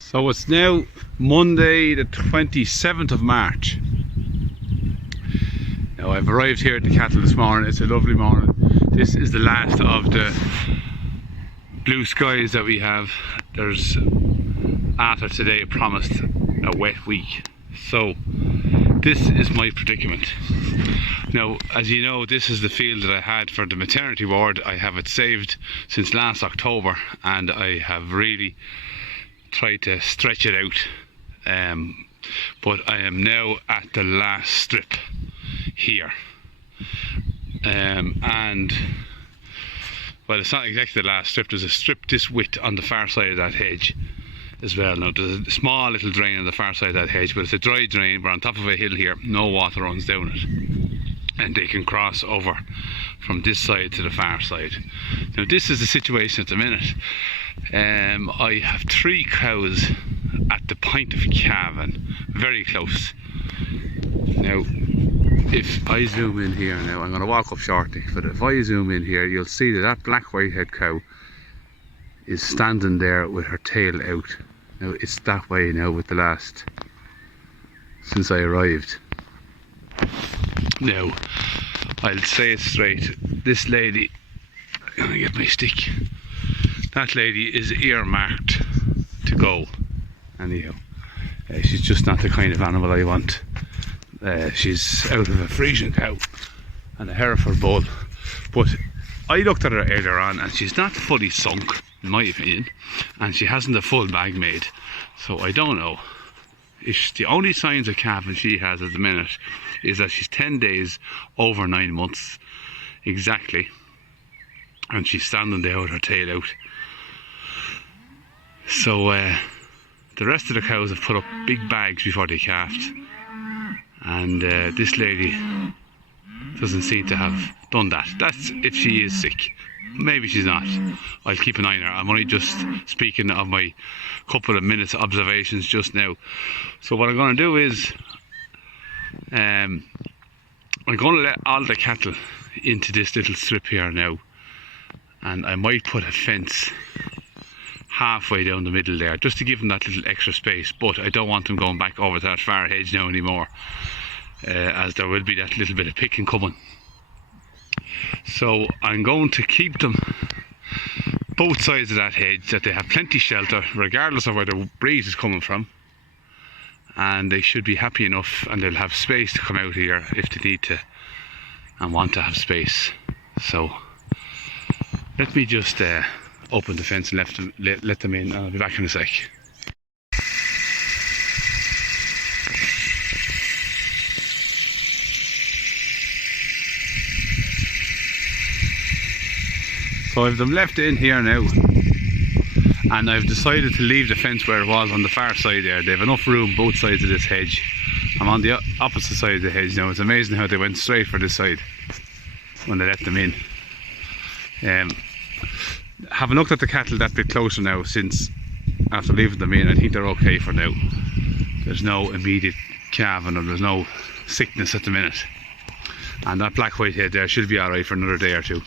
So it's now Monday the 27th of March. Now I've arrived here at the cattle this morning. It's a lovely morning. This is the last of the blue skies that we have. There's, after today, promised a wet week. So this is my predicament. Now, as you know, this is the field that I had for the maternity ward. I have it saved since last October, and I have really tried to stretch it out, but I am now at the last strip here, and well, it's not exactly the last strip. There's a strip this width on the far side of that hedge as well. Now there's a small little drain on the far side of that hedge, but it's a dry drain. We're on top of a hill here, no water runs down it, and they can cross over from this side to the far side. Now this is the situation at the minute. I have 3 cows at the point of calving, very close. Now if I zoom in here now, I'm going to walk up shortly, but if I zoom in here, you'll see that that black whitehead cow is standing there with her tail out. Now it's that way now with the last, since I arrived. Now I'll say it straight, this lady, I'm going to get my stick, that lady is earmarked to go. Anyhow, she's just not the kind of animal I want. She's out of a Frisian cow and a Hereford bull, but I looked at her earlier on and she's not fully sunk, in my opinion, and she hasn't a full bag made, so I don't know. If the only signs of calving she has at the minute is that she's 10 days over 9 months exactly, and she's standing there with her tail out. So the rest of the cows have put up big bags before they calved, and this lady doesn't seem to have done that. That's if she is sick. Maybe she's not. I'll keep an eye on her. I'm only just speaking of my couple of minutes observations just now. So what I'm going to do is I'm going to let all the cattle into this little strip here now, and I might put a fence halfway down the middle there just to give them that little extra space, but I don't want them going back over to that far hedge now anymore, as there will be that little bit of picking coming. So I'm going to keep them both sides of that hedge, that they have plenty shelter regardless of where the breeze is coming from, and they should be happy enough, and they'll have space to come out here if they need to and want to have space. So let me just open the fence and let them in, and I'll be back in a sec. So I've them left in here now, and I've decided to leave the fence where it was on the far side there. They have enough room both sides of this hedge. I'm on the opposite side of the hedge now. It's amazing how they went straight for this side when they let them in. Having looked at the cattle that bit closer now since after leaving them in, I think they're okay for now. There's no immediate calving, or there's no sickness at the minute, and that black whitehead there should be alright for another day or two.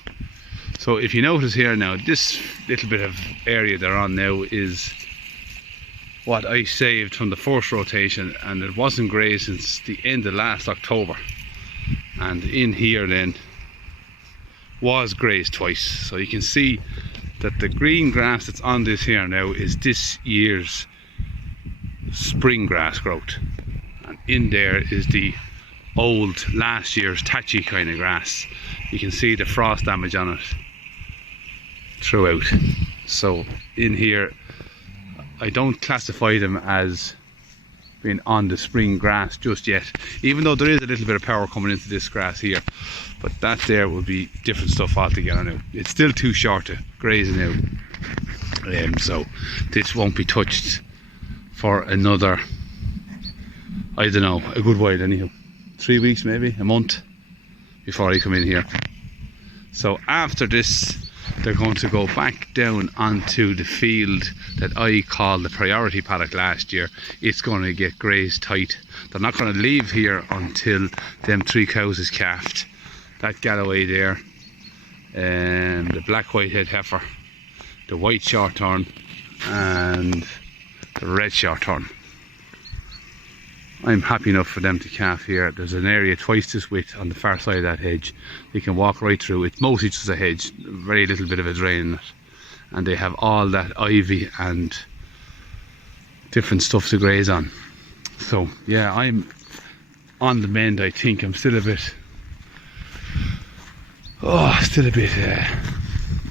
So if you notice here now, this little bit of area they're on now is what I saved from the first rotation, and it wasn't grazed since the end of last October, and in here then was grazed twice. So you can see that the green grass that's on this here now is this year's spring grass growth, and in there is the old last year's tatchy kind of grass. You can see the frost damage on it throughout. So in here I don't classify them as being on the spring grass just yet, even though there is a little bit of power coming into this grass here, but that there will be different stuff altogether now. It's still too short to graze now, so this won't be touched for another, I don't know, a good while anyhow. 3 weeks, maybe a month before I come in here. So after this they're going to go back down onto the field that I called the priority paddock last year. It's going to get grazed tight. They're not going to leave here until them 3 cows is calved. That Galloway there, the black whitehead heifer, the white shorthorn, and the red short turn. I'm happy enough for them to calf here. There's an area twice this width on the far side of that hedge. They can walk right through. It's mostly just a hedge, very little bit of a drain in it. And they have all that ivy and different stuff to graze on. So yeah, I'm on the mend. I think I'm still a bit,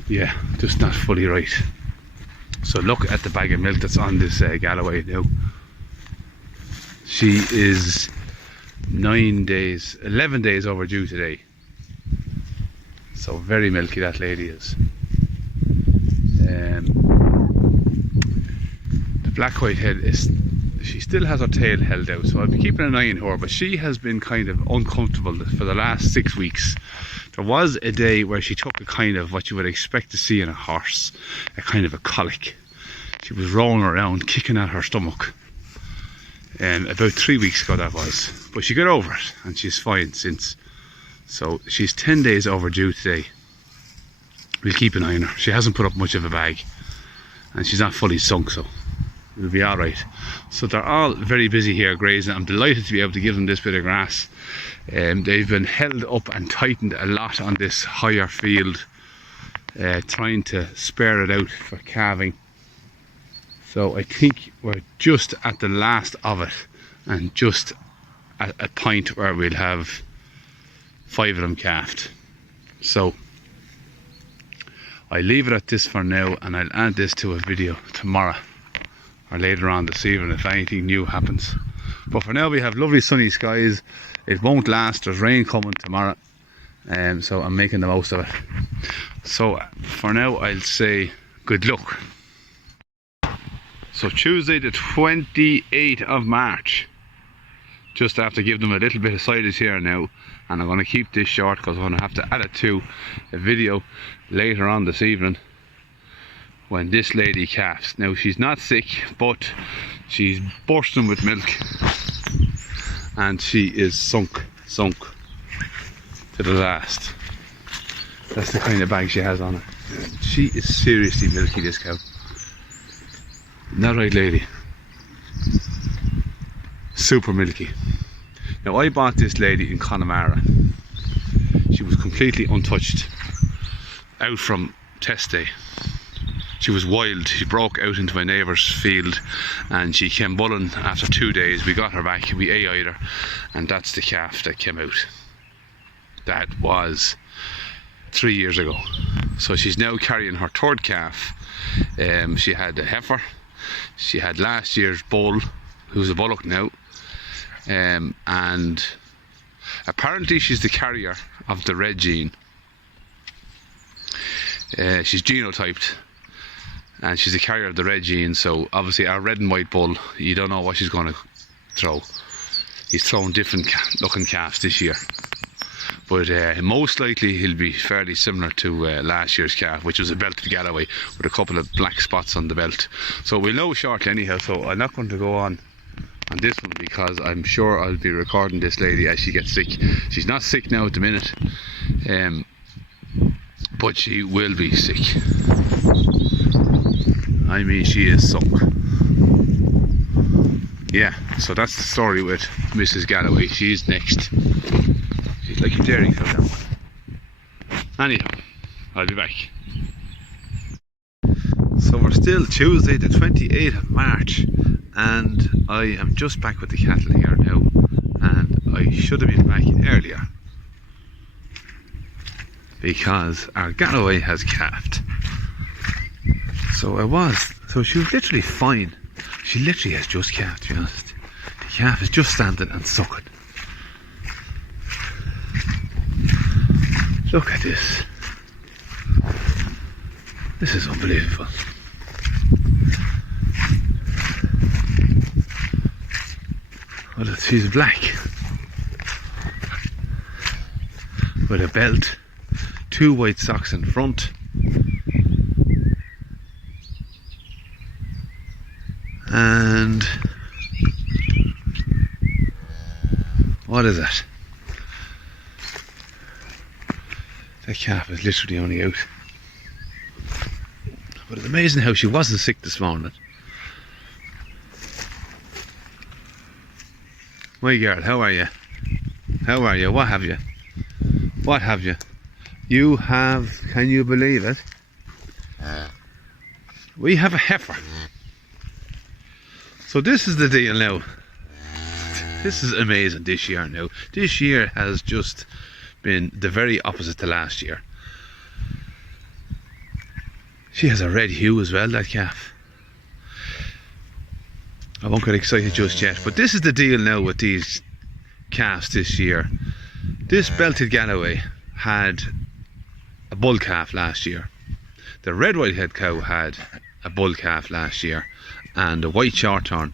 yeah, just not fully right. So look at the bag of milk that's on this Galloway now. She is 11 days overdue today. So very milky that lady is. The black white head is, she still has her tail held out, so I'll be keeping an eye on her, but she has been kind of uncomfortable for the last 6 weeks. There was a day where she took a kind of what you would expect to see in a horse, a kind of a colic. She was rolling around, kicking at her stomach. About 3 weeks ago that was, but she got over it and she's fine since. So she's 10 days overdue today. We'll keep an eye on her. She hasn't put up much of a bag and she's not fully sunk, so it'll be alright. So they're all very busy here grazing. I'm delighted to be able to give them this bit of grass. They've been held up and tightened a lot on this higher field, trying to spare it out for calving. So I think we're just at the last of it and just at a point where we'll have 5 of them calved. So I leave it at this for now, and I'll add this to a video tomorrow or later on this evening if anything new happens. But for now we have lovely sunny skies. It won't last, there's rain coming tomorrow, so I'm making the most of it. So for now I'll say good luck. So Tuesday the 28th of March, just have to give them a little bit of silage here now, and I'm going to keep this short because I'm going to have to add it to a video later on this evening when this lady calves. Now she's not sick, but she's bursting with milk and she is sunk to the last. That's the kind of bag she has on her. She is seriously milky, this cow. Isn't that right, lady? Super milky. Now I bought this lady in Connemara. She was completely untouched, out from test day. She was wild. She broke out into my neighbour's field and she came bulling after 2 days. We got her back, we AI'd her, and that's the calf that came out. That was 3 years ago. So she's now carrying her third calf. She had a heifer. She had last year's bull, who's a bullock now, and apparently she's the carrier of the red gene. She's genotyped and she's the carrier of the red gene, so obviously our red and white bull, you don't know what she's going to throw. He's thrown different looking calves this year, but most likely he'll be fairly similar to last year's calf, which was a belted Galloway with a couple of black spots on the belt. So we'll know shortly anyhow, so I'm not going to go on this one because I'm sure I'll be recording this lady as she gets sick. She's not sick now at the minute, but she will be sick. I mean, she is sunk. Yeah, so that's the story with Mrs. Galloway. She's next. She's like a dairy cow, that one. Anyhow, I'll be back. So we're still Tuesday the 28th of March and I am just back with the cattle here now, and I should have been back earlier because our Galloway has calved. So she was literally fine. She literally has just calved, to be honest. The calf is just standing and sucking. Look at this. This is unbelievable. Well, she's black with a belt, 2 white socks in front, and what is that? That calf is literally only out. But it's amazing how she wasn't sick this morning. My girl, how are you? How are you? What have you? What have you? You have, can you believe it? We have a heifer. So this is the deal now. This is amazing this year now. This year has just been the very opposite to last year. She has a red hue as well, that calf. I won't get excited just yet, but this is the deal now with these calves this year. This belted Galloway had a bull calf last year. The red white-head cow had a bull calf last year, and the white shorthorn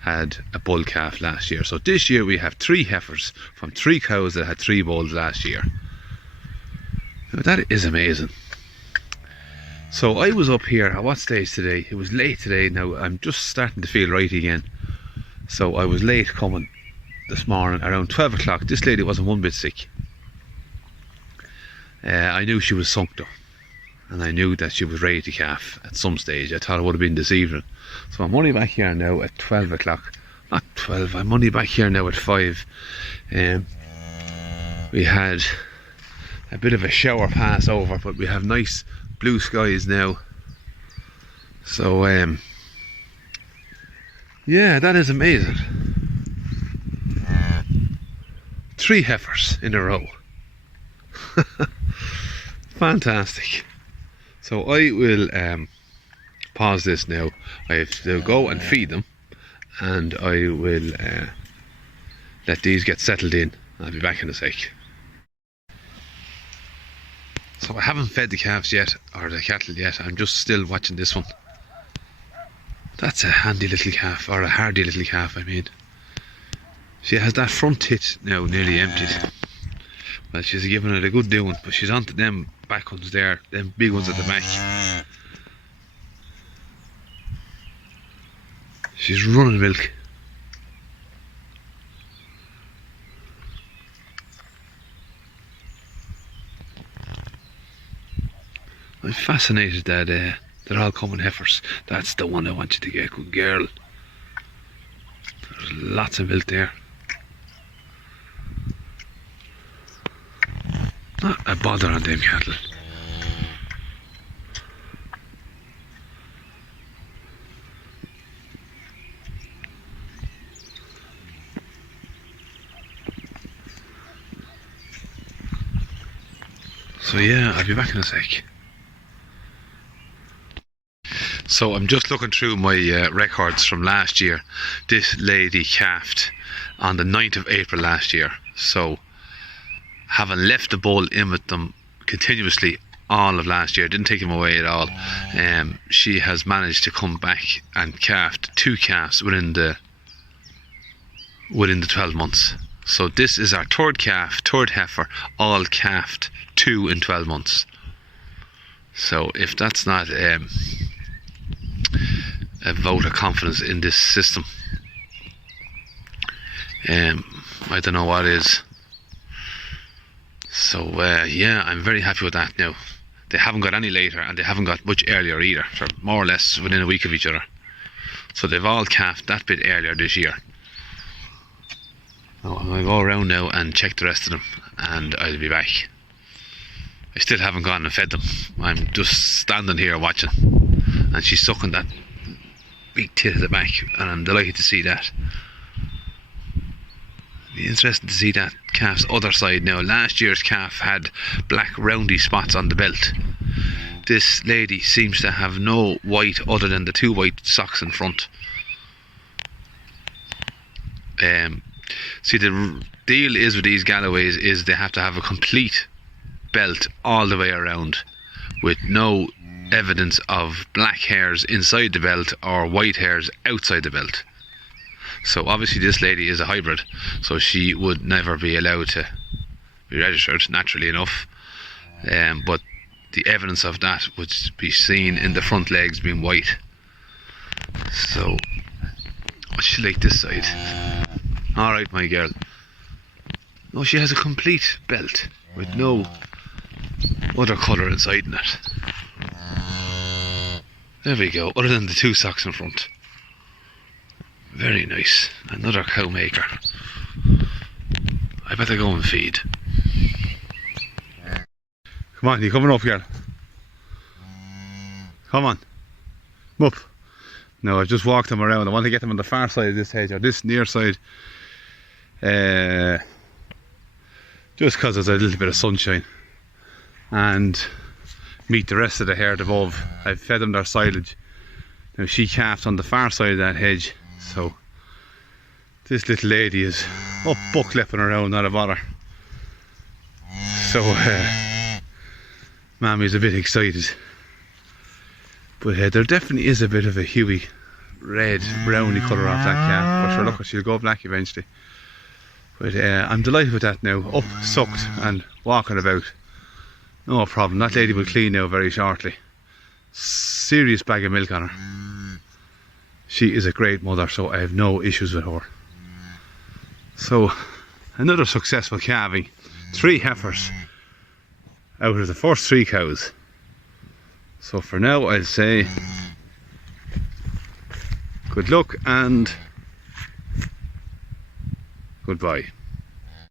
had a bull calf last year. So this year we have 3 heifers from 3 cows that had 3 bulls last year. Now that is amazing. So I was up here at what stage today? It was late today. Now I'm just starting to feel right again. So I was late coming this morning around 12 o'clock. This lady wasn't one bit sick. I knew she was sunk though, and I knew that she was ready to calf at some stage. I thought it would have been this evening. So I'm only back here now at 12 o'clock. Not 12, I'm only back here now at 5. We had a bit of a shower pass over, but we have nice blue skies now. So yeah, that is amazing. 3 heifers in a row. Fantastic. So I will pause this now. I have to go and feed them, and I will let these get settled in. I'll be back in a sec. So I haven't fed the calves yet, or the cattle yet. I'm just still watching this one. That's a handy little calf, or a hardy little calf I mean. She has that front tit now nearly emptied. Well, she's giving it a good doing, but she's onto them back ones there, them big ones at the back. She's running milk. I'm fascinated that they're all coming heifers. That's the one I want you to get, good girl. There's lots of milk there. Not a bother on them cattle. So yeah, I'll be back in a sec. So I'm just looking through my records from last year. This lady calved on the 9th of April last year. So having left the bull in with them continuously all of last year, didn't take him away at all, she has managed to come back and calved 2 calves within the 12 months. So this is our 3rd calf, 3rd heifer, all calved 2 in 12 months. So if that's not a vote of confidence in this system, I don't know what is. So yeah, I'm very happy with that now. They haven't got any later, and they haven't got much earlier either. They're more or less within a week of each other. So they've all calved that bit earlier this year. Now I'm going to go around now and check the rest of them, and I'll be back. I still haven't gone and fed them. I'm just standing here watching, and she's sucking that big tit at the back, and I'm delighted to see that. It'll be interesting to see that calf's other side now. Last year's calf had black roundy spots on the belt. This lady seems to have no white other than the 2 white socks in front. See, the deal is with these Galloways is they have to have a complete belt all the way around, with no evidence of black hairs inside the belt or white hairs outside the belt. So obviously this lady is a hybrid, so she would never be allowed to be registered, naturally enough, but the evidence of that would be seen in the front legs being white. So what's she like this side? Alright, my girl. No, she has a complete belt with no other colour inside in it. There we go, other than the 2 socks in front. Very nice. Another cow maker. I better go and feed. Come on, you coming up, girl? Come on. Come up. No, I've just walked them around. I want to get them on the far side of this hedge, or this near side. Just because there's a little bit of sunshine. And meet the rest of the herd above. I've fed them their silage. Now she calves on the far side of that hedge. So this little lady is up bucklepping around, not a bother. So Mammy's a bit excited. But there definitely is a bit of a huey, red, browny colour off that calf. But sure, look, she'll go black eventually. But I'm delighted with that now. Up, sucked and walking about. No problem. That lady will clean now very shortly. Serious bag of milk on her. She is a great mother, so I have no issues with her. So, another successful calving. 3 heifers out of the first 3 cows. So for now I'll say good luck and goodbye.